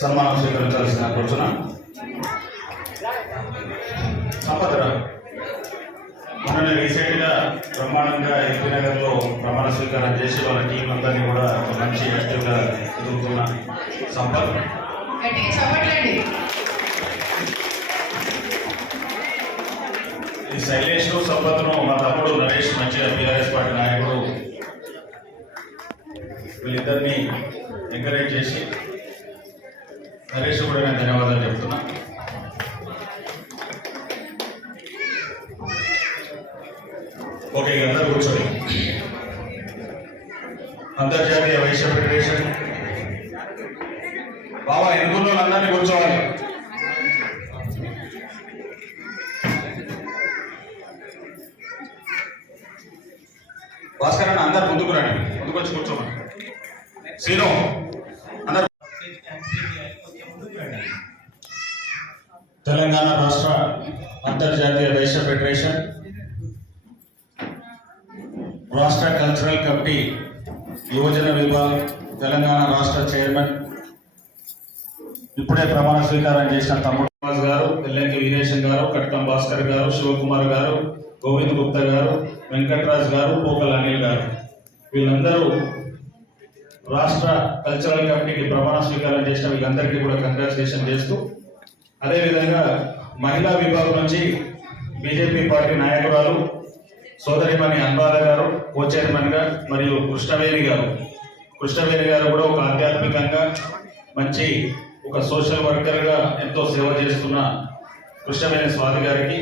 సన్మానం స్వీకరించాల్సిన కూర్చున్న సంపద మొన్న రీసెంట్గా బ్రహ్మాండంగా ఎల్బీ నగర్లో ప్రమాణ స్వీకారం చేసి వాళ్ళ టీం అందరినీ కూడా ఒక మంచి యాక్టివ్గా ఎదుగుతున్న సంపత్. ఈ శైలేష్ సంపత్ను మా తమ్ముడు నరేష్ మంచిగా టీఆర్ఎస్ పార్టీ నాయకుడు వీళ్ళిద్దరిని ఎంకరేజ్ చేసి నరేష్ కూడా నేను ధన్యవాదాలు చెప్తున్నా. ఓకే, అందరూ కూర్చోండి. అంతర్జాతీయ వైశ్య ఫెడరేషన్ బాబా ఎన్నుకున్న అందరినీ కూర్చోవాలి. భాస్కర్ అన్న అందరు ముందుకు రండి, ముందుకు వచ్చి కూర్చోమని. శ్రీను అందరు. తెలంగాణ రాష్ట్ర అంతర్జాతీయ వైశ్య ఫెడరేషన్ రాష్ట్ర కల్చరల్ కమిటీ యువజన విభాగం తెలంగాణ రాష్ట్ర చైర్మన్ ఇప్పుడే ప్రమాణ స్వీకారం చేసిన తమ్ముడు గారు, తెల్లంకి వీరేశం గారు, కట్కం భాస్కర్ గారు, శివకుమార్ గారు, గోవింద్ గుప్తా గారు, వెంకట్రాజ్ గారు, పోకల్ అనిల్ గారు, వీళ్ళందరూ రాష్ట్ర కల్చరల్ కమిటీకి ప్రమాణ స్వీకారం చేసిన వీళ్ళందరికీ కూడా కంగ్రాచులేషన్ చేస్తూ, అదేవిధంగా మహిళా విభాగం నుంచి బీజేపీ పార్టీ నాయకురాలు సోదరిమణి అన్బాల గారు కో చైర్మన్ గా, మరియు కృష్ణవేణి గారు కూడా ఒక ఆధ్యాత్మికంగా మంచి ఒక సోషల్ వర్కర్ గా ఎంతో సేవ చేస్తున్న కృష్ణవేణి స్వాతి గారికి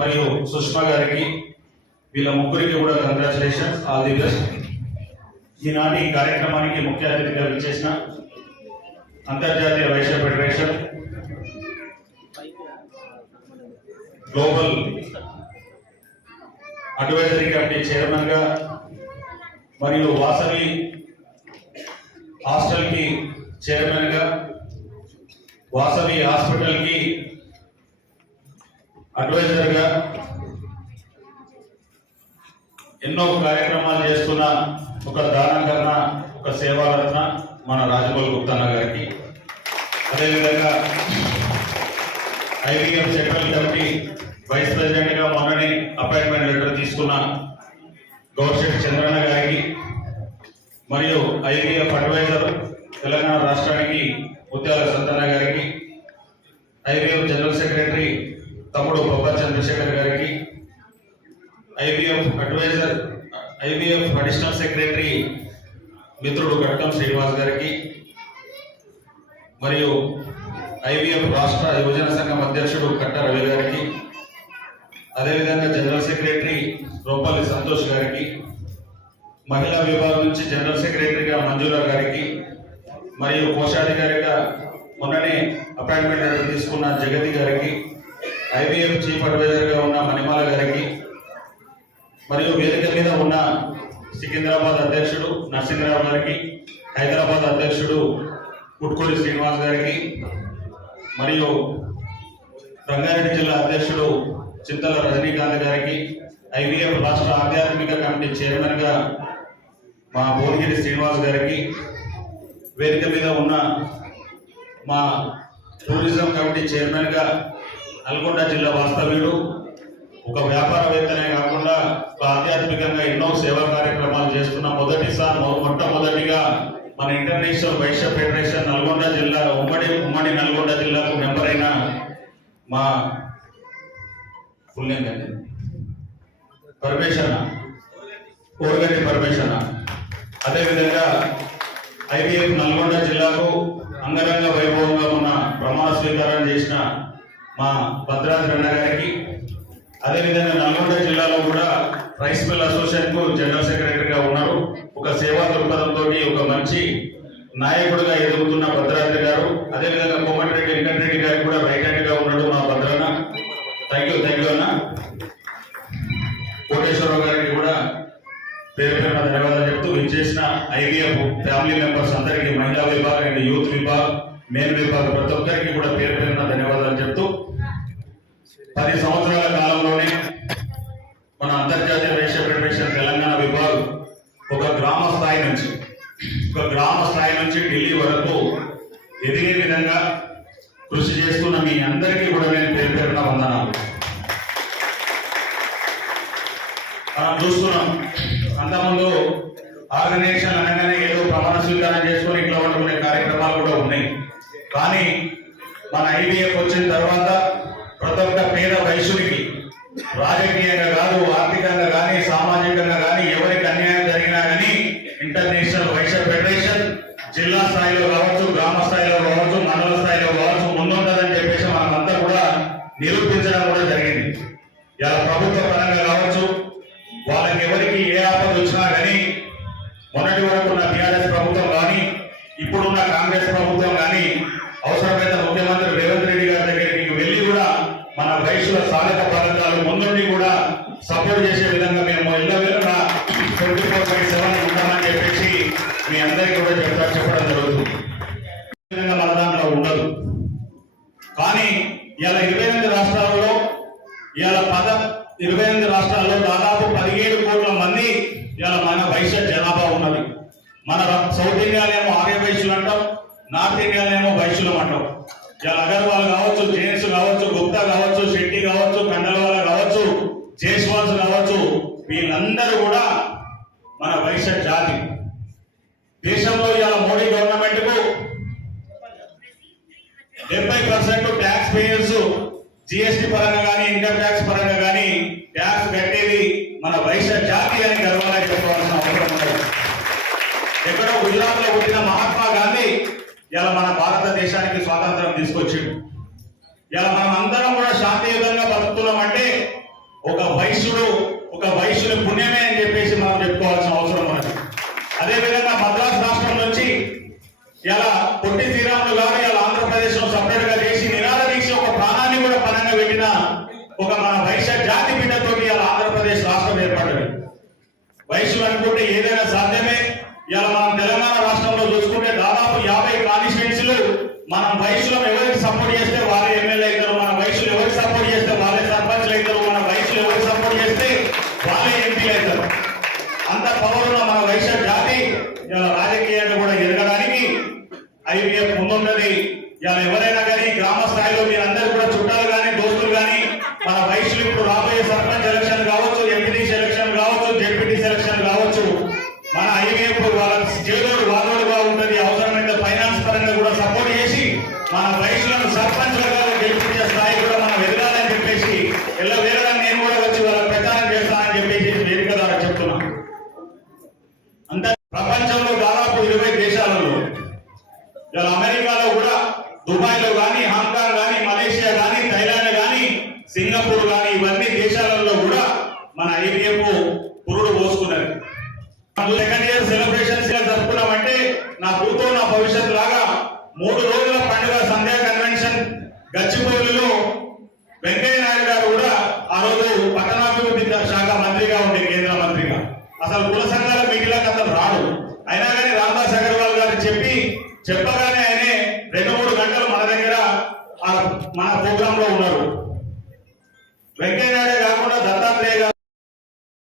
మరియు సుష్మా గారికి, వీళ్ళ ముగ్గురికి కూడా కంగ్రాచులేషన్, ఆల్ ది బెస్ట్. ఈనాటి కార్యక్రమానికి ముఖ్య అతిథిగా విచ్చేసిన అంతర్జాతీయ Vaishya federation global advisory committee chairman గా మరియు వాసవి హాస్టల్ కి చైర్మన్ గా, వాసవి హాస్పిటల్ కి అడ్వైజర్ గా ఎన్నో కార్యక్రమాలు చేస్తున్న ఒక దానకర్ణ, ఒక సేవారత్న మన రాజమౌళి గుప్తన్న గారికి, అదేవిధంగా IVF central committee vice president గా మొన్ననే అపాయింట్మెంట్ లెటర్ తీసుకున్న గౌర్షెట్ చంద్రన్న గారికి, మరియు ఐవీఎఫ్ అడ్వైజర్ తెలంగాణ రాష్ట్రానికి ముత్యాల సంతన్న గారికి, ఐవీఎఫ్ జనరల్ సెక్రటరీ తమ్ముడు బొబ్బర్ చంద్రశేఖర్ గారికి, ఐవీఎఫ్ అడిషనల్ సెక్రటరీ మిత్రుడు కట్కం శ్రీనివాస్ గారికి, మరియు ఐవీఎఫ్ రాష్ట్ర యువజన సంఘం అధ్యక్షుడు కట్ట రవి గారికి, అదేవిధంగా జనరల్ సెక్రటరీ రూపల్లి సంతోష్ గారికి, మహిళా విభాగం నుంచి జనరల్ సెక్రటరీగా మంజుల గారికి, మరియు కోశాధికారిగా మొన్ననే అపాయింట్మెంట్ లెటర్ తీసుకున్న జగతి గారికి, ఐవీఎఫ్ చీఫ్ అడ్వైజర్ గా ఉన్న మణిమాల గారికి, మరియు వేదిక మీద ఉన్న సికింద్రాబాద్ అధ్యక్షుడు నరసింహరావు గారికి, హైదరాబాద్ అధ్యక్షుడు కుట్కూరి శ్రీనివాస్ గారికి, మరియు రంగారెడ్డి జిల్లా అధ్యక్షుడు చింతల రజనీకాంత్ గారికి, ఐవీఎఫ్ రాష్ట్ర ఆధ్యాత్మిక కమిటీ చైర్మన్ గా మా భువనగిరి శ్రీనివాస్ గారికి, వేదిక మీద ఉన్న మా టూరిజం కమిటీ చైర్మన్ గా నల్గొండ జిల్లా వాస్తవ్యుడు, ఒక వ్యాపారవేత్తనే కాకుండా ఒక ఆధ్యాత్మికంగా ఎన్నో సేవా కార్యక్రమాలు చేస్తున్న మొట్టమొదటిగా మన ఇంటర్నేషనల్ వైశ్య ఫెడరేషన్ నల్గొండ జిల్లా ఉమ్మడి నల్గొండ జిల్లాకు మెంబర్ అయిన మా ఫుల్ నేమ్ పరమేశ్వర కోరగంటి పరమేశ్వర, అదేవిధంగా ఐవీఎఫ్ నల్గొండ జిల్లాకు అంగరంగ వైభవంగా ఉన్న ప్రమాణ స్వీకారం చేసిన మా భద్రాద్రి అన్న గారికి, అదేవిధంగా నల్గొండ జిల్లాలో కూడా రైస్ మిల్ అసోసియేషన్ కు జనరల్ సెక్రటరీగా ఉన్నారు. ఒక సేవా దృక్పథంతో ఒక మంచి నాయకుడిగా ఎదుగుతున్న భద్రాద్రి గారు, అదేవిధంగా కోమటిరెడ్డి వెంకటరెడ్డి గారికి కూడా రైట్ హ్యాండ్ గా ఉన్నాడు మా భద్రన్న. థ్యాంక్ యూ అన్న. కోటేశ్వరరావు గారికి కూడా పేరు పేరున ధన్యవాదాలు చెప్తూ విచ్చేసిన ఐవీఎఫ్ ఫ్యామిలీ మెంబర్స్ అందరికీ, మహిళా విభాగం, యూత్ విభాగం, మేల్ విభాగం, ప్రతి ఒక్కరికి కూడా పేరు పేరున ధన్యవాదాలు చెప్తూ 10 సంవత్సరాల కాలంలోనే మన అంతర్జాతీయ వైశ్య ఫెడరేషన్ తెలంగాణ విభాగం ఒక గ్రామ స్థాయి నుంచి ఢిల్లీ వరకు ఎదిగే విధంగా విధంగా కృషి చేస్తున్న మీ అందరికీ కూడా నేను పేరు పేరున వందనాలు. మనం చూస్తున్నాం, అంతకుముందు ఆర్గనైజేషన్ అనగానే ఏదో ప్రమాణ స్వీకారం చేసుకుని ఇట్లా వండుకునే కార్యక్రమాలు కూడా ఉన్నాయి. కానీ మన ఐవీఎఫ్ వచ్చిన తర్వాత ప్రతి ఒక్క పేద వైశ్యుడికి రాజకీయంగా కాదు, ఆర్థికంగా కానీ, సామాజికంగా కానీ ఎవరికి అన్యాయం జరిగినా కానీ ఇంటర్నేషనల్ వైశ్య ఫెడరేషన్ జిల్లా స్థాయిలో కావచ్చు, గ్రామ స్థాయిలో కావచ్చు, మండల స్థాయిలో కావచ్చు ముందుంటుందని చెప్పేసి మనమంతా కూడా నిరూపించడం కూడా జరిగింది. ఇలా ప్రభుత్వ పరంగా కావచ్చు, వాళ్ళకి ఎవరికి ఏ ఆపద వచ్చినా కానీ మొన్నటి వరకు ఉన్న టీఆర్ఎస్ ప్రభుత్వం కానీ, ఇప్పుడున్న కాంగ్రెస్ ప్రభుత్వం కానీ అవసరమైన ముఖ్యమంత్రి రేవంత్ రెడ్డి గారి దగ్గరికి వెళ్ళి కూడా మన వైశ్యుల సాధక పథకాలు ముందుండి కూడా సపోర్ట్ చేసే విధంగా మేము ఇళ్ళవేళ 24/7 ఉంటామని చెప్పేసి మీ అందరికీ కూడా చెప్పడం జరుగుతుంది. మన దాంట్లో ఉండదు. కానీ ఇలా 28 రాష్ట్రాలలో 28 రాష్ట్రాల్లో దాదాపు 17 కోట్ల మంది ఇలా మన వైశ్య జనాభా ఉన్నది. మన సౌత్ ఇండియానేమో ఆర్య వైశ్యులు అంటాం, నార్త్ ఇండియానేమో వైశ్యులం అంటాం. ఇలా అగర్వాల్ కావచ్చు, జైన్స్ కావచ్చు, గుప్తా కావచ్చు, శెట్టి కావచ్చు, కండలవాల కావచ్చు, జైస్వాల్స్ కావచ్చు, వీళ్ళందరూ కూడా మన వైశ్య జాతి. దేశంలో ఇవాళ మోడీ గవర్నమెంట్ కు 70% ట్యాక్స్ పేయర్స్ జిఎస్టి పరంగా కానీ, ఇన్కమ్ ట్యాక్స్ పరంగా కానీ ట్యాక్స్ కట్టేది మన వైశ్య జాతి అని గర్వంగా చెప్పుకోవాల్సిన అవసరం ఉంది. ఎక్కడో గుజరాత్ లో పుట్టిన మహాత్మా గాంధీ ఇలా మన భారతదేశానికి స్వాతంత్రం తీసుకొచ్చిండు. ఇలా మనం అందరం కూడా శాంతియుతంగా బతుకుతున్నామంటే ఒక వైశ్యుని పుణ్యమే అని చెప్పేసి మనం చెప్పుకోవాల్సిన అవసరం ఉన్నది. అదేవిధంగా మద్రాసు రాష్ట్రం నుంచి ఇలా పొట్టి శ్రీరాములు గారు ఇలా ఆంధ్రప్రదేశ్ లో సపరేట్ గా చేసి నిరాహార దీక్ష ఒక ప్రాణాన్ని కూడా పరంగా పెట్టిన ఒక మన వైశ్య జాతి బిడ్డతోటి ఇలా ఆంధ్రప్రదేశ్ రాష్ట్రం ఏర్పడ్డది. వైశ్యులు అనుకుంటే ఏదైనా సాధ్యమే. ఇలా మనం తెలంగాణ రాష్ట్రంలో చూసుకుంటే దాదాపు 50 కాన్స్టిట్యున్సీలు మనం వైశ్యులం ఎవరికి సపోర్ట్ చేస్తే వాళ్ళే ఎమ్మెల్యే అవుతారు, మన వైశ్యులు ఎవరికి సపోర్ట్ చేస్తే వాళ్ళే సర్పంచ్లు అవుతారు, మన వైశ్యులు ఎవరికి సపోర్ట్ చేస్తే వాళ్ళే ఎంపీలు అవుతారు. అంత పవర్ ఉన్న మన వైశ్య జాతి ఇలా రాజకీయంగా కూడా ఎదగడానికి ఐవీఎఫ్ ముందున్నది. ఇలా ఎవరైనా కానీ గ్రామ స్థాయిలో మీరందరూ కూడా చుట్టాలు కానీ, దోస్తులు కానీ మన వైశ్యులు ఇప్పుడు రాబోయే సర్పంచ్ ఎలక్షన్ కావచ్చు, ఎంపీటీసీ ఎలక్షన్ కావచ్చు, జెడ్పీటీసీ ఎలక్షన్ కావచ్చు, మన ఐవీఎఫ్ వాళ్ళ చేదోడు వాదోడుగా ఉంటుంది. అవసరమైన ఫైనాన్స్ పరంగా కూడా సపోర్ట్ చేసి మన వైశ్యులను సర్పంచ్లుగా గెలిపించే స్థాయి కూడా మనం ఎదగాలని చెప్పేసి వేరే నేను కూడా వచ్చి వాళ్ళ ప్రచారం చేస్తానని చెప్పేసి వేదిక ద్వారా చెప్తున్నాను. అంత ప్రపంచంలో దాదాపు 20 దేశాలలో ఇలా అమెరికాలో కూడా, దుబాయ్ లో కానీ, హాంకాంగ్ కానీ, మలేషియా కానీ, థైలాండ్ కానీ, సింగపూర్ కానీ ఇవన్నీ దేశాలలో కూడా మన ఐవీఎఫ్ పురుడు పోసుకున్నది. సెకండ్ ఇయర్ సెలబ్రేషన్స్ గా జరుపుకున్నామంటే నా భూతో నా భవిష్యత్తు లాగా 3 రోజుల పండుగ సంధ్యా కన్వెన్షన్ గచ్చిబౌలిలో వెంకయ్య నాయుడు గారు కూడా ఆ రోజు పట్టణాభివృద్ధి శాఖ మంత్రిగా ఉండే, కేంద్ర మంత్రిగా. అసలు కుల సంఘాల మీటింగ్లకు అతను రాడు. అయినా కానీ రామ్దాస్ అగర్వాల్ గారు చెప్పగానే ఆయనే 2-3 గంటలు మన దగ్గర మన ప్రోగ్రామ్ లో ఉన్నారు. వెంకయ్య నాయుడు కాకుండా దత్తాత్రేయ గారు